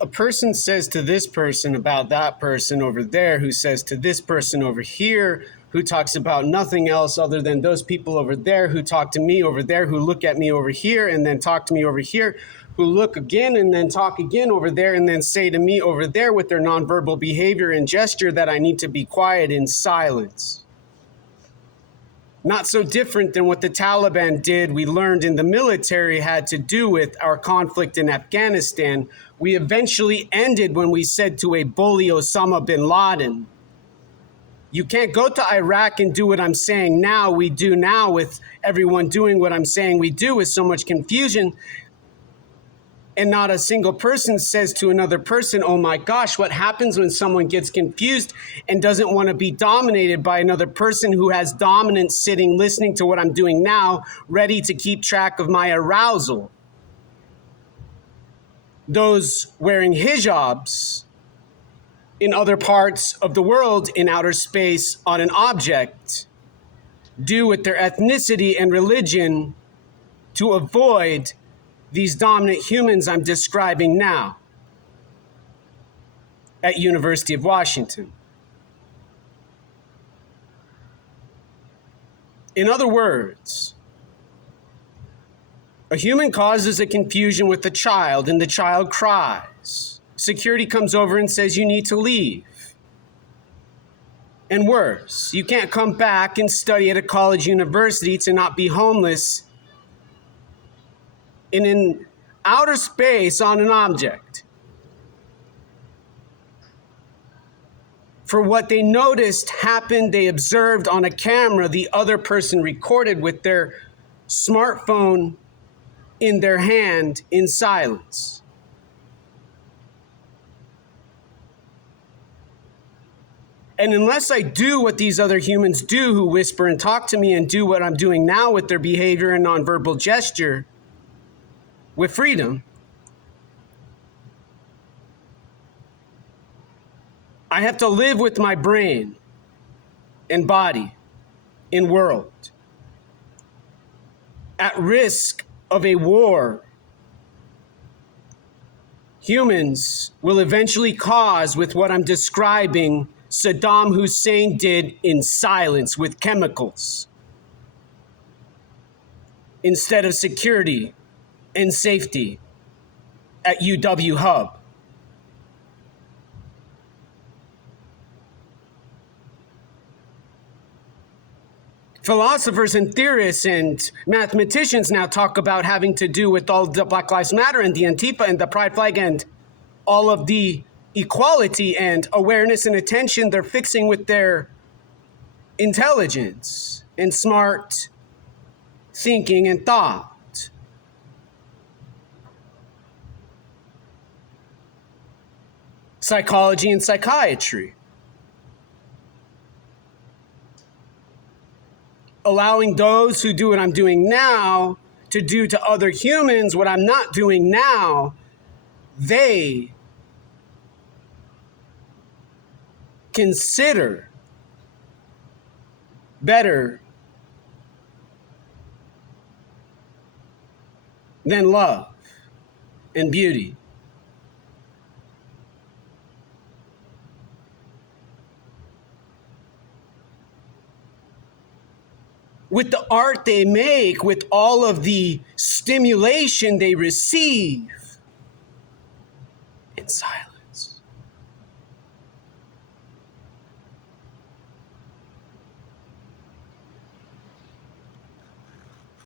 a person says to this person about that person over there, who says to this person over here, who talks about nothing else other than those people over there, who talk to me over there, who look at me over here and then talk to me over here, who look again and then talk again over there and then say to me over there with their nonverbal behavior and gesture that I need to be quiet in silence. Not so different than what the Taliban did, we learned in the military had to do with our conflict in Afghanistan. We eventually ended when we said to a bully Osama bin Laden, you can't go to Iraq and do what I'm saying now, we do now, with everyone doing what I'm saying we do, with so much confusion. And not a single person says to another person, oh my gosh, what happens when someone gets confused and doesn't want to be dominated by another person who has dominance sitting, listening to what I'm doing now, ready to keep track of my arousal. Those wearing hijabs in other parts of the world in outer space on an object do with their ethnicity and religion to avoid these dominant humans I'm describing now at University of Washington. In other words, a human causes a confusion with a child and the child cries. Security comes over and says you need to leave. And worse, you can't come back and study at a college university to not be homeless in outer space on an object for what they noticed happened, they observed on a camera, the other person recorded with their smartphone in their hand in silence. And unless I do what these other humans do who whisper and talk to me and do what I'm doing now with their behavior and nonverbal gesture, with freedom, I have to live with my brain and body in world at risk of a war humans will eventually cause with what I'm describing Saddam Hussein did in silence with chemicals instead of security and safety at UW Hub. Philosophers and theorists and mathematicians now talk about having to do with all the Black Lives Matter and the Antifa and the Pride flag and all of the equality and awareness and attention they're fixing with their intelligence and smart thinking and thought. Psychology and psychiatry. Allowing those who do what I'm doing now to do to other humans what I'm not doing now, they consider better than love and beauty. With the art they make, with all of the stimulation they receive in silence.